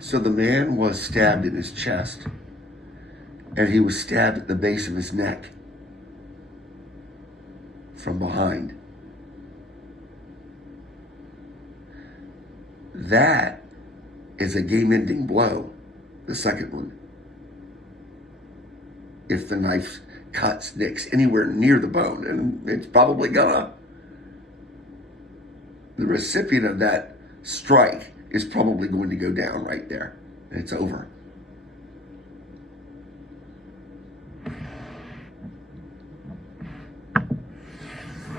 So the man was stabbed in his chest, and he was stabbed at the base of his neck from behind. That is a game-ending blow, the second one. If the knife cuts, nicks anywhere near the bone, and it's probably gonna, the recipient of that strike is probably going to go down right there. It's over.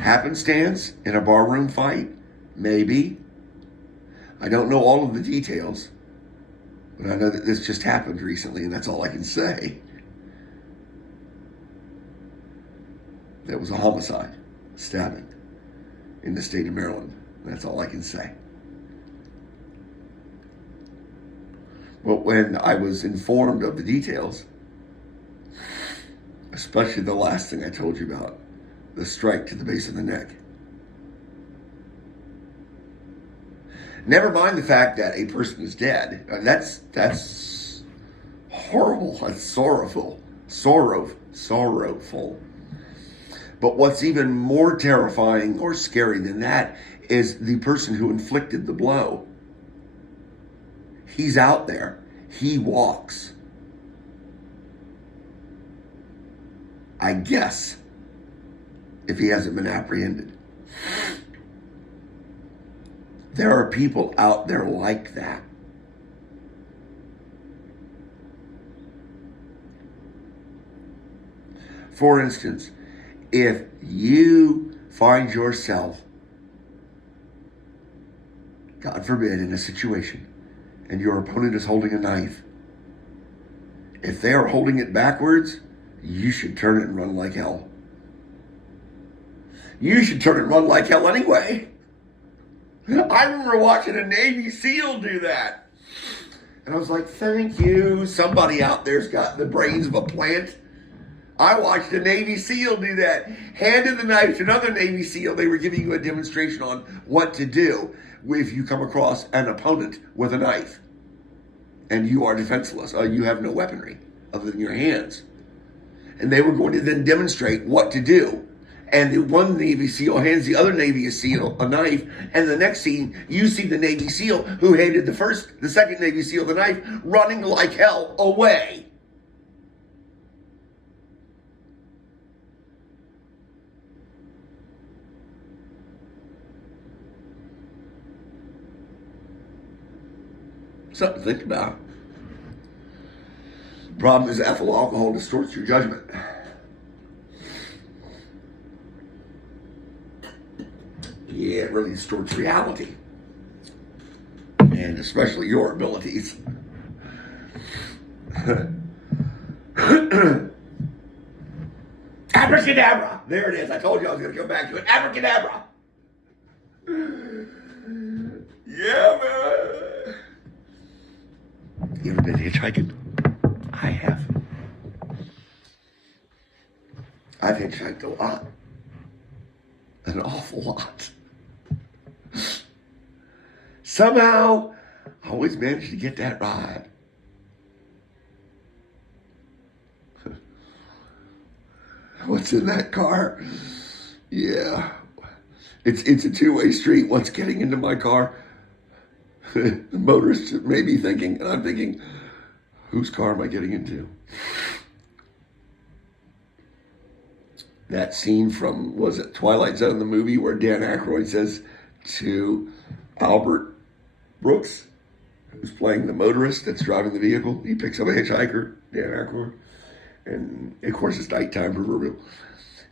Happenstance in a barroom fight? Maybe. I don't know all of the details, but I know that this just happened recently, and that's all I can say. That was a homicide, stabbing, in the state of Maryland. That's all I can say. But when I was informed of the details, especially the last thing I told you about, the strike to the base of the neck. Never mind the fact that a person is dead. That's horrible. That's sorrowful. Sorrowful. But what's even more terrifying or scary than that is the person who inflicted the blow. He's out there. He walks. I guess, if he hasn't been apprehended. There are people out there like that. For instance, if you find yourself, God forbid, in a situation and your opponent is holding a knife, if they are holding it backwards, you should turn it and run like hell. You should turn and run like hell anyway. I remember watching a Navy SEAL do that. And I was like, thank you. Somebody out there's got the brains of a plant. I watched a Navy SEAL do that. Handed the knife to another Navy SEAL. They were giving you a demonstration on what to do if you come across an opponent with a knife. And you are defenseless. You have no weaponry other than your hands. And they were going to then demonstrate what to do. And the one Navy SEAL hands the other Navy SEAL a knife, and the next scene, you see the Navy SEAL who handed the second Navy SEAL the knife, running like hell away. Something to think about. The problem is ethyl alcohol distorts your judgment. Yeah, it really distorts reality. And especially your abilities. Abracadabra! There it is. I told you I was going to come back to it. Abracadabra! Yeah, man. You ever been hitchhiking? I have. I've hitchhiked a lot. An awful lot. Somehow, I always managed to get that ride. What's in that car? Yeah. It's a two-way street. What's getting into my car? The motorist may be thinking, and I'm thinking, whose car am I getting into? That scene from, was it Twilight Zone, the movie, where Dan Aykroyd says to Albert Brooks, who's playing the motorist that's driving the vehicle, he picks up a hitchhiker, Dan Aykroyd, and of course it's nighttime proverbial.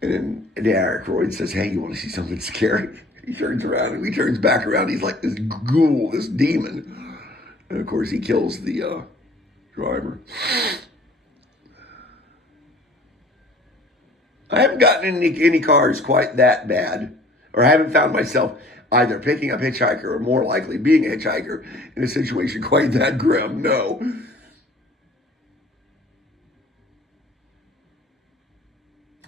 And then Dan Aykroyd says, hey, you want to see something scary? He turns around, and he turns back around, he's like this ghoul, this demon. And of course he kills the driver. I haven't gotten in any cars quite that bad, or I haven't found myself either picking up hitchhiker or more likely being a hitchhiker in a situation quite that grim. No.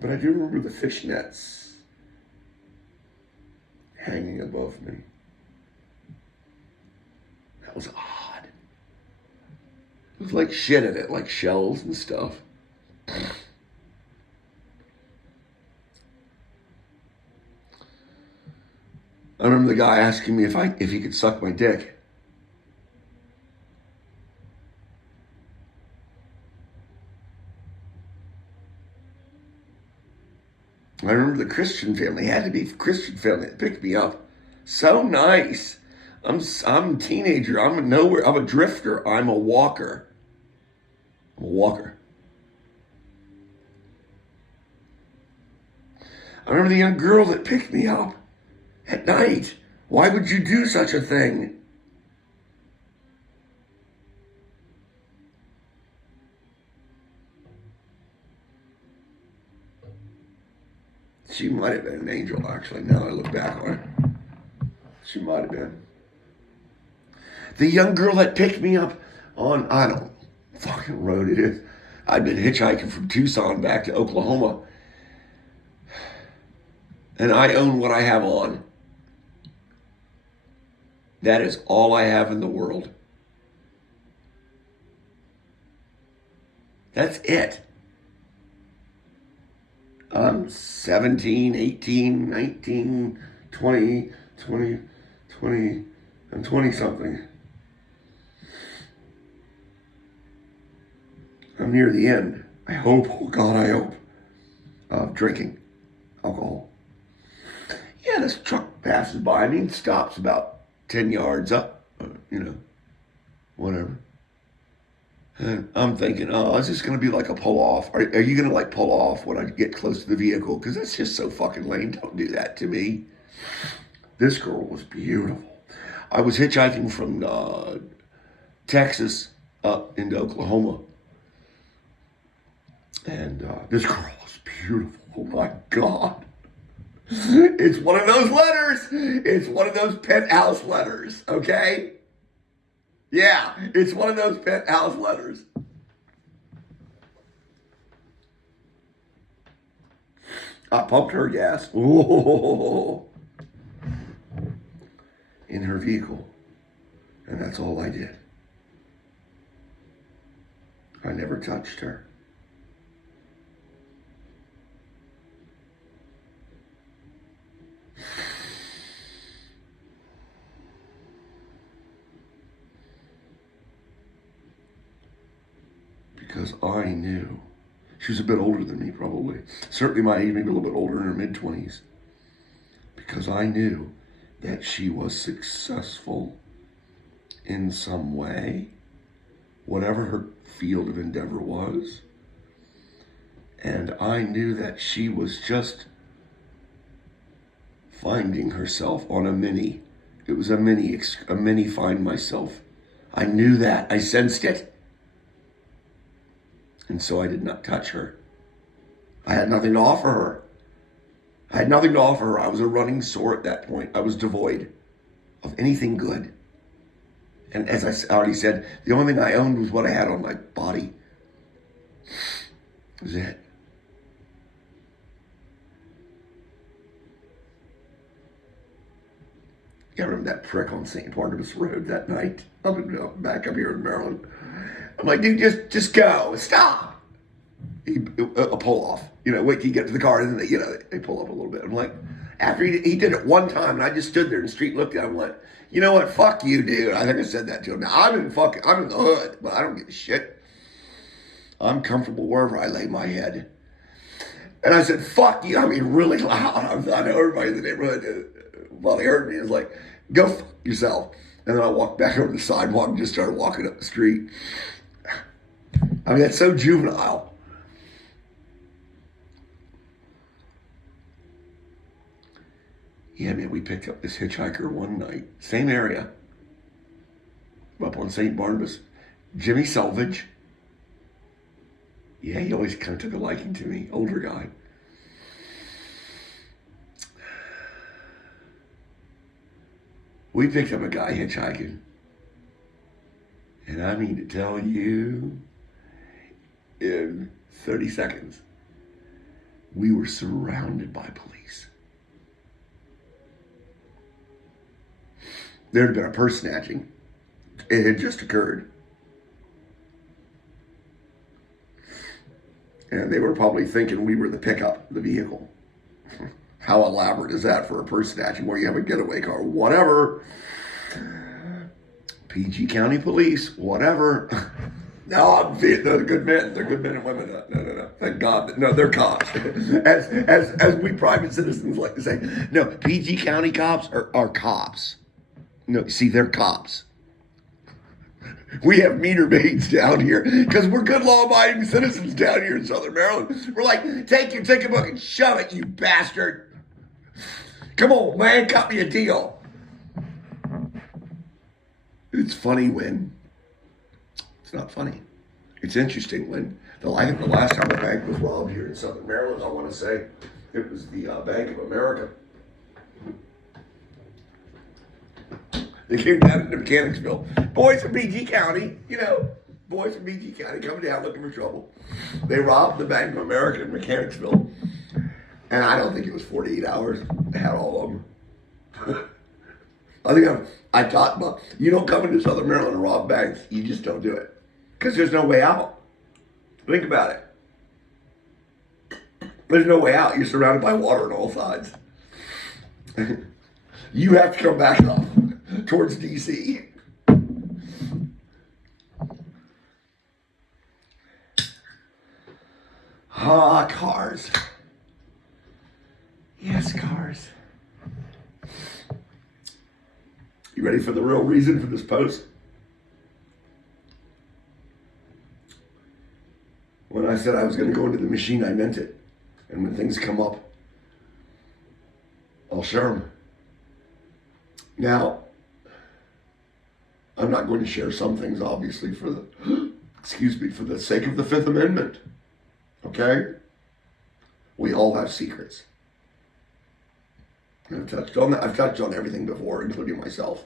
But I do remember the fishnets hanging above me. That was odd. with like shit in it, like shells and stuff. I remember the guy asking me if he could suck my dick. I remember the Christian family. It had to be the Christian family that picked me up. So nice. I'm a teenager. I'm a drifter. I'm a walker. I'm a walker. I remember the young girl that picked me up at night. Why would you do such a thing? She might have been an angel, actually, now that I look back on it. She might have been. The young girl that picked me up on, I don't know, fucking road it is. I'd been hitchhiking from Tucson back to Oklahoma. And I own what I have on. That is all I have in the world. That's it. I'm 17, 18, 19, 20, I'm 20 something. I'm near the end. I hope, oh God, I hope, of drinking alcohol. Yeah, this truck passes by me and stops about 10 yards up, whatever. And I'm thinking, oh, is this going to be like a pull off? Are you going to like pull off when I get close to the vehicle? Because that's just so fucking lame. Don't do that to me. This girl was beautiful. I was hitchhiking from Texas up into Oklahoma. And this girl was beautiful. Oh my God. It's one of those letters. It's one of those penthouse letters, okay? Yeah, it's one of those penthouse letters. I pumped her gas. Oh, in her vehicle. And that's all I did. I never touched her. Because I knew. She was a bit older than me, probably. Certainly my age, maybe a little bit older, in her mid-20s. Because I knew that she was successful in some way, whatever her field of endeavor was. And I knew that she was just finding herself on a mini. It was a mini find myself. I knew that. I sensed it. And so I did not touch her. I had nothing to offer her. I was a running sore at that point. I was devoid of anything good. And as I already said, the only thing I owned was what I had on my body. That was it. Yeah, I remember that prick on St. Barnabas Road that night. Back up here in Maryland. I'm like, dude, just go. Stop. A pull off. Wait till you get to the car, and then they pull up a little bit. I'm like, after he did it one time, and I just stood there in the street, looked at him, like, you know what? Fuck you, dude. I think I said that to him. Now I'm in the hood, but I don't give a shit. I'm comfortable wherever I lay my head. And I said, fuck you. I mean, really loud. I know everybody in the neighborhood, while they heard me, was like, go fuck yourself. And then I walked back over the sidewalk and just started walking up the street. I mean, that's so juvenile. Yeah, man, we picked up this hitchhiker one night. Same area. Up on St. Barnabas. Jimmy Selvage. Yeah, he always kind of took a liking to me. Older guy. We picked up a guy hitchhiking. And I mean to tell you, in 30 seconds, we were surrounded by police. There had been a purse snatching. It had just occurred. And they were probably thinking we were the pickup, the vehicle. How elaborate is that for a person action where you have a getaway car? Whatever. PG County Police, whatever. No, they're good men. They're good men and women. No. Thank God. No, they're cops. As we private citizens like to say. No, PG County cops are cops. No, see, they're cops. We have meter maids down here because we're good law-abiding citizens down here in Southern Maryland. We're like, take your ticket book and shove it, you bastard. Come on, man, cut me a deal. It's funny when it's not funny. It's interesting when I think the last time a bank was robbed here in Southern Maryland, I want to say it was the Bank of America. They came down into Mechanicsville. Boys from PG County, boys from PG County coming down looking for trouble. They robbed the Bank of America in Mechanicsville. And I don't think it was 48 hours. They had all of them. I taught them, you don't come into Southern Maryland and rob banks. You just don't do it. Because there's no way out. Think about it. There's no way out. You're surrounded by water on all sides. You have to come back up towards D.C. Cars. Yes, cars. You ready for the real reason for this post? When I said I was going to go into the machine, I meant it. And when things come up, I'll share them. Now, I'm not going to share some things, obviously, for the sake of the Fifth Amendment. Okay? We all have secrets. I've touched on that. I've touched on everything before, including myself.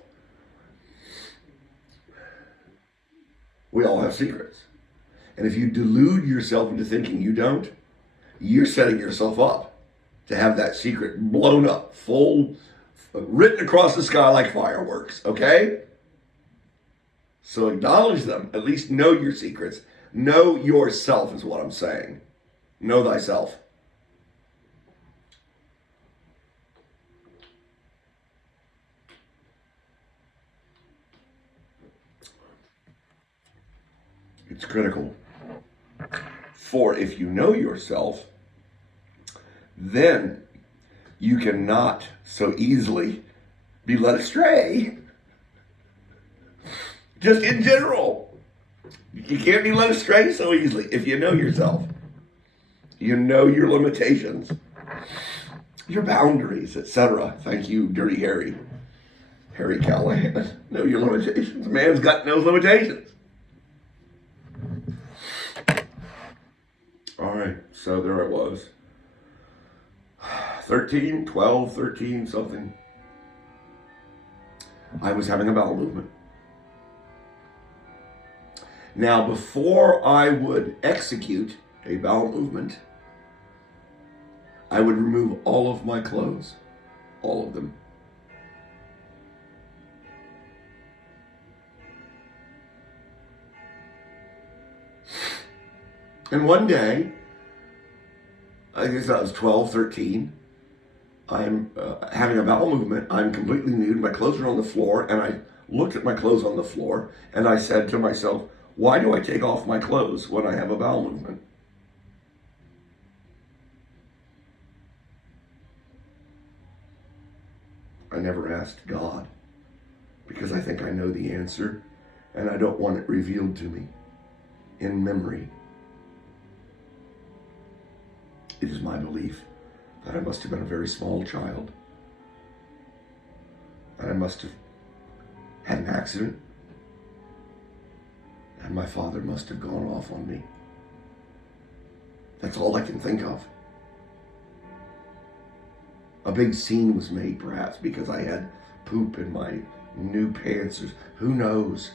We all have secrets. And if you delude yourself into thinking you don't, you're setting yourself up to have that secret blown up, full, written across the sky like fireworks, okay? So acknowledge them. At least know your secrets. Know yourself is what I'm saying. Know thyself. It's critical. For if you know yourself, then you cannot so easily be led astray. Just in general. You can't be led astray so easily if you know yourself. You know your limitations, your boundaries, etc. Thank you, Dirty Harry. Harry Callahan. Know your limitations. Man's got no limitations. All right, so there I was. 13, something. I was having a bowel movement. Now, before I would execute a bowel movement, I would remove all of my clothes. All of them. And one day, I guess I was 12, 13, I'm having a bowel movement. I'm completely nude. My clothes are on the floor, and I looked at my clothes on the floor, and I said to myself, why do I take off my clothes when I have a bowel movement? I never asked God, because I think I know the answer, and I don't want it revealed to me in memory. It is my belief that I must have been a very small child. And I must have had an accident. And my father must have gone off on me. That's all I can think of. A big scene was made, perhaps, because I had poop in my new pants. Who knows?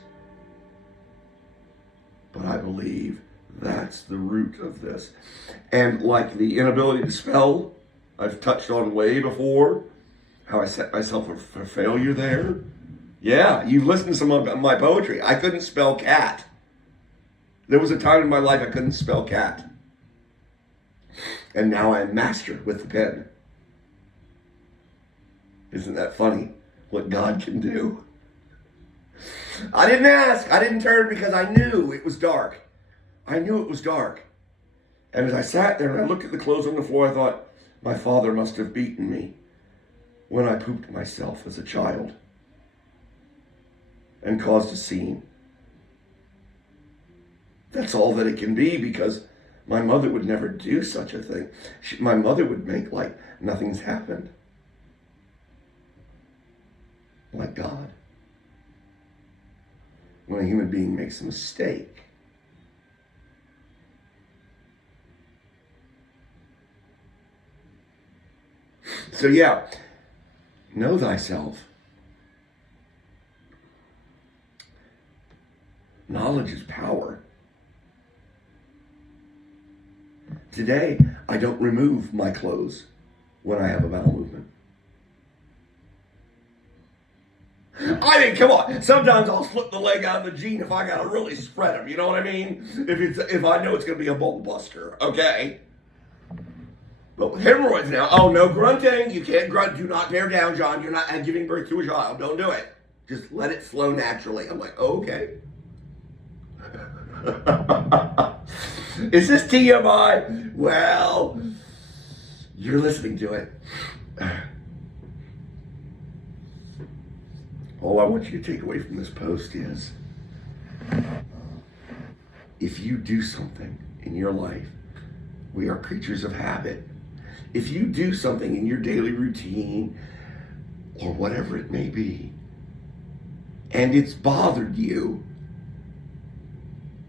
But I believe that's the root of this. And like the inability to spell, I've touched on way before, how I set myself up for failure there. Yeah, you've listened to some of my poetry. I couldn't spell cat. There was a time in my life I couldn't spell cat. And now I'm master with the pen. Isn't that funny what God can do? I didn't ask. I didn't turn because I knew it was dark. I knew it was dark. And as I sat there and I looked at the clothes on the floor, I thought, my father must have beaten me when I pooped myself as a child and caused a scene. That's all that it can be, because my mother would never do such a thing. My mother would make like nothing's happened. Like God. When a human being makes a mistake. So yeah, know thyself. Knowledge is power. Today, I don't remove my clothes when I have a bowel movement. I mean, come on. Sometimes I'll slip the leg out of the jean if I gotta really spread them. You know what I mean? If I know it's gonna be a bowl buster, okay? But with hemorrhoids now, oh, no grunting. You can't grunt. Do not bear down, John. You're not giving birth to a child. Don't do it. Just let it flow naturally. I'm like, okay. Is this TMI? Well, you're listening to it. All I want you to take away from this post is, if you do something in your life, we are creatures of habit. If you do something in your daily routine, or whatever it may be, and it's bothered you,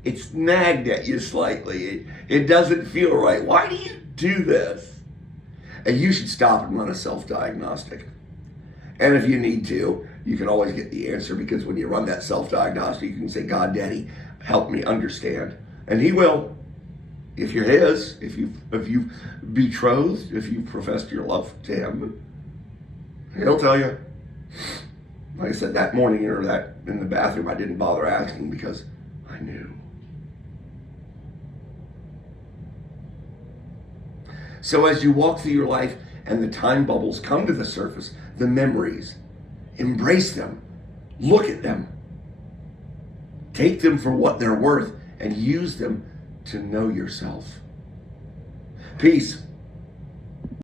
it's nagged at you slightly, it doesn't feel right. Why do you do this? And you should stop and run a self-diagnostic. And if you need to, you can always get the answer, because when you run that self-diagnostic, you can say, God, Daddy, help me understand. And he will. If you're his, if you've betrothed, if you've professed your love to him, he'll tell you. Like I said, that morning or that in the bathroom, I didn't bother asking because I knew. So as you walk through your life and the time bubbles come to the surface, the memories, embrace them, look at them, take them for what they're worth, and use them to know yourself. Peace.